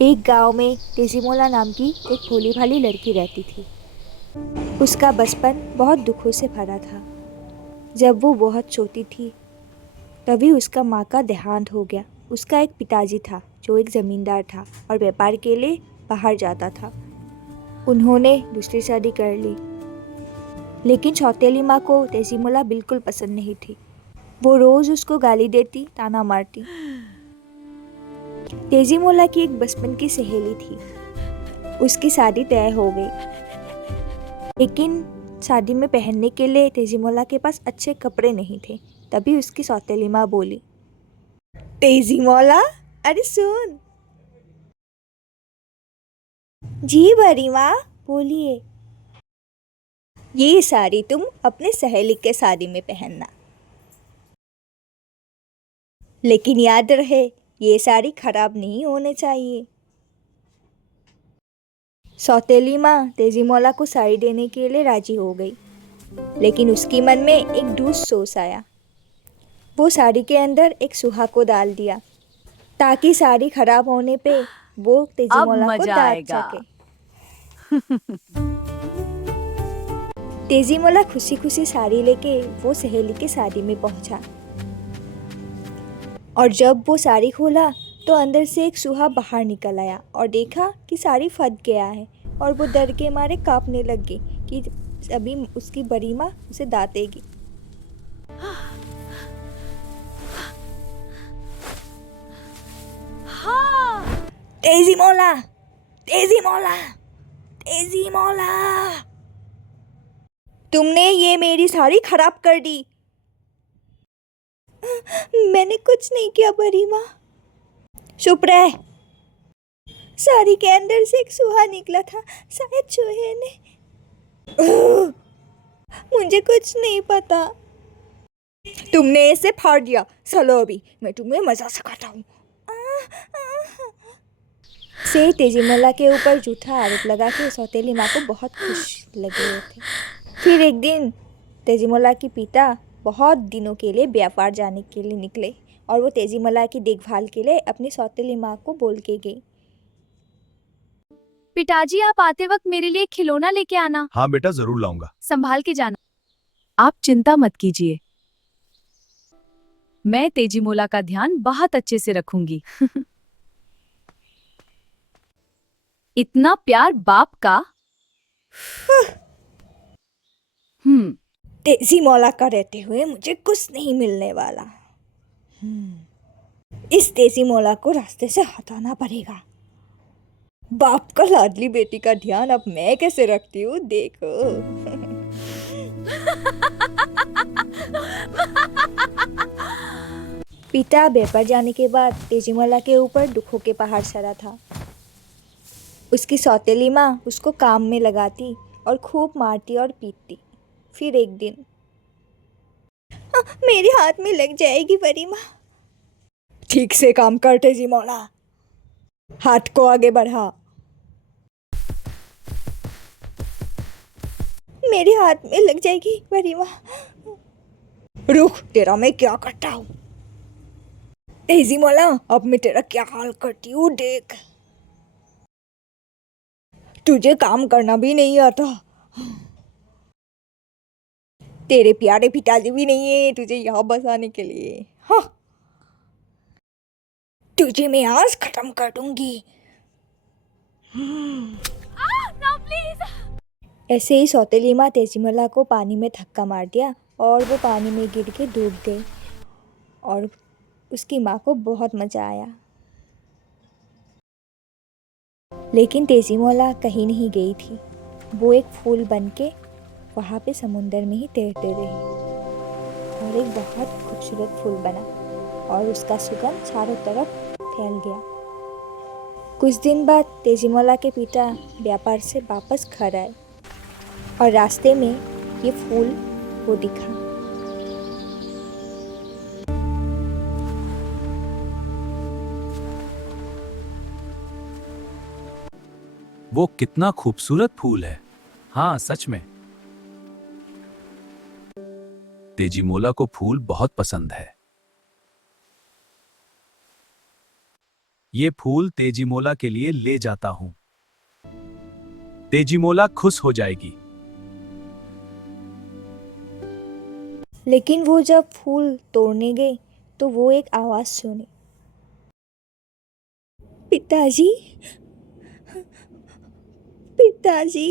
एक गांव में तेजीमोला नाम की एक भोली भाली लड़की रहती थी। उसका बचपन बहुत दुखों से भरा था। जब वो बहुत छोटी थी तभी उसका माँ का देहांत हो गया। उसका एक पिताजी था जो एक ज़मींदार था और व्यापार के लिए बाहर जाता था। उन्होंने दूसरी शादी कर ली, लेकिन सौतेली माँ को तेजीमोला बिल्कुल पसंद नहीं थी। वो रोज़ उसको गाली देती, ताना मारती। तेजीमोला की एक बचपन की सहेली थी। उसकी शादी तय हो गई, लेकिन शादी में पहनने के लिए तेजीमोला के पास अच्छे कपड़े नहीं थे। तभी उसकी सौतेली माँ बोली, तेजीमोला, अरे सुन। जी बड़ी माँ, बोलिए। ये साड़ी तुम अपने सहेली के शादी में पहनना, लेकिन याद रहे ये साड़ी खराब नहीं होने चाहिए। सौतेली माँ तेजीमोला को साड़ी देने के लिए राजी हो गई, लेकिन उसके मन में एक दूसरा सोच आया। वो साड़ी के अंदर एक सुहा को डाल दिया ताकि साड़ी खराब होने पे वो अब तेजीमोला को मजा डांट आएगा। सके। तेजीमोला खुशी खुशी साड़ी लेके वो सहेली की शादी में पहुंचा, और जब वो साड़ी खोला तो अंदर से एक सुहा बाहर निकल आया और देखा कि साड़ी फट गया है। और वो डर के मारे कांपने लग गई कि अभी उसकी बड़ी माँ उसे डांटेगी। हाँ। तेजीमोला, तेजीमोला, तेजीमोला, तुमने ये मेरी साड़ी खराब कर दी। मैंने कुछ नहीं किया बड़ी माँ। चुप रह। साड़ी के अंदर से एक सुहा निकला था, शायद चूहे ने। मुझे कुछ नहीं पता। तुमने इसे फाड़ दिया। चलो अभी मैं तुम्हें मजा सिखाता हूँ। से तेजीमोला के ऊपर झूठा आरोप लगा के सौतेली माँ को बहुत खुश लग रहे थे। फिर एक दिन तेजीमोला के पिता बहुत दिनों के लिए व्यापार जाने के लिए निकले और वो तेजीमोला की देखभाल के लिए अपनी सौतेली माँ को बोल के गई, पिताजी, आप आते वक्त मेरे लिए खिलौना लेके आना। हाँ बेटा, जरूर लाऊंगा। संभाल के जाना। आप चिंता मत कीजिए, मैं तेजीमोला का ध्यान बहुत अच्छे से रखूंगी। इतना प्यार बाप का। तेजीमोला का रहते हुए मुझे कुछ नहीं मिलने वाला। इस तेजीमोला को रास्ते से हटाना पड़ेगा। बाप का लाडली बेटी का ध्यान अब मैं कैसे रखती हूँ, देखो। पिता व्यापार जाने के बाद तेजीमोला के ऊपर दुखों के पहाड़ सरा था। उसकी सौतेली माँ उसको काम में लगाती और खूब मारती और पीटती। फिर एक दिन, मेरे हाथ में लग जाएगी बड़ी माँ। ठीक से काम कर तेजीमोला, हाथ को आगे बढ़ा। मेरे हाथ में लग जाएगी बड़ी माँ। रुक, तेरा मैं क्या करता हूँ। तेजीमोला, अब मैं तेरा क्या हाल करती हूँ, देख। तुझे काम करना भी नहीं आता। तेरे प्यारे पिताजी भी नहीं है तुझे यहाँ बसाने के लिए। हाँ, तुझे मैं आज खत्म कर दूंगी। ना प्लीज। ऐसे ही सौतेली माँ तेजीमोला को पानी में धक्का मार दिया और वो पानी में गिर के डूब गई। और उसकी माँ को बहुत मजा आया, लेकिन तेजीमोला कहीं नहीं गई थी। वो एक फूल बन के वहाँ पे समुंदर में ही तैरते रही और एक बहुत खूबसूरत फूल बना और उसका सुगंध चारों तरफ फैल गया। कुछ दिन बाद तेजीमोला के पिता व्यापार से वापस घर आए और रास्ते में ये फूल वो दिखा। वो कितना खूबसूरत फूल है। हाँ, सच में। तेजीमोला को फूल बहुत पसंद है। ये फूल तेजीमोला के लिए ले जाता हूं। तेजीमोला खुश हो जाएगी। लेकिन वो जब फूल तोड़ने गए तो वो एक आवाज़ सुनी। पिताजी, पिताजी,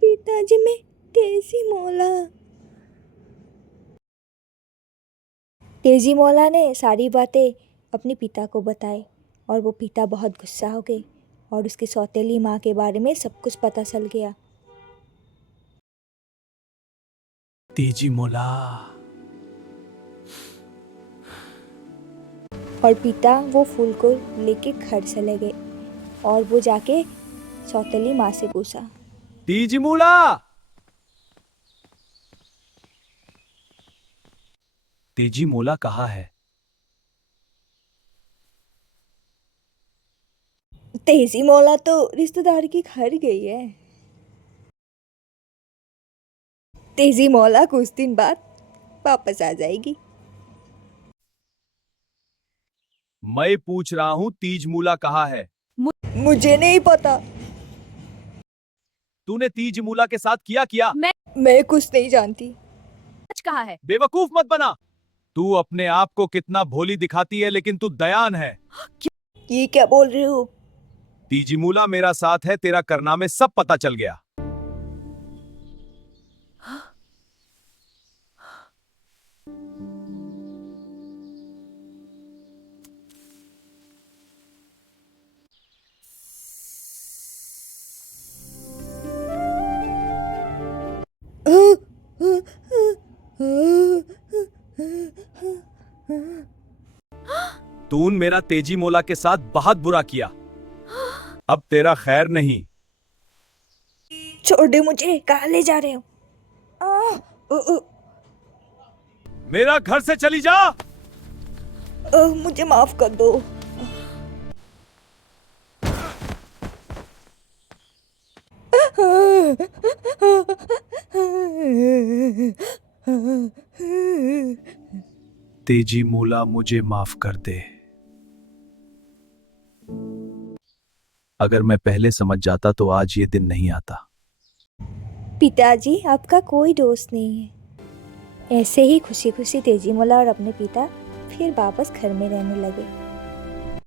पिताजी, मैं तेजीमोला। तेजीमोला ने सारी बातें अपने पिता को बताई और वो पिता बहुत गुस्सा हो गए और उसकी सौतेली माँ के बारे में सब कुछ पता चल गया। तेजीमोला। और पिता वो फूल को लेके घर चले गए और वो जाके सौतेली माँ से पूछा। तेजीमोला। तेजीमोला कहाँ है? तेजीमोला तो रिश्तेदार के घर गई है। तेजीमोला कुछ दिन बाद वापस आ जाएगी। मैं पूछ रहा हूं तेजीमोला कहाँ है? मुझे नहीं पता। तूने तेजीमोला के साथ किया? मैं कुछ नहीं जानती। सच कहा है। बेवकूफ मत बना। तू अपने आप को कितना भोली दिखाती है, लेकिन तू दयान है। ये क्या बोल रहे हो? तेजीमोला मेरा साथ है, तेरा कारनामे सब पता चल गया। तूने मेरा तेजीमोला के साथ बहुत बुरा किया। अब तेरा खैर नहीं। छोड़ दे मुझे, कहाँ ले जा रहे हो? मेरा घर से चली जा। मुझे माफ कर दो। तेजीमोला, मुझे माफ कर दे। अगर मैं पहले समझ जाता तो आज ये दिन नहीं आता। पिताजी, आपका कोई दोस्त नहीं है। ऐसे ही खुशी खुशी तेजीमोला और अपने पिता फिर वापस घर में रहने लगे।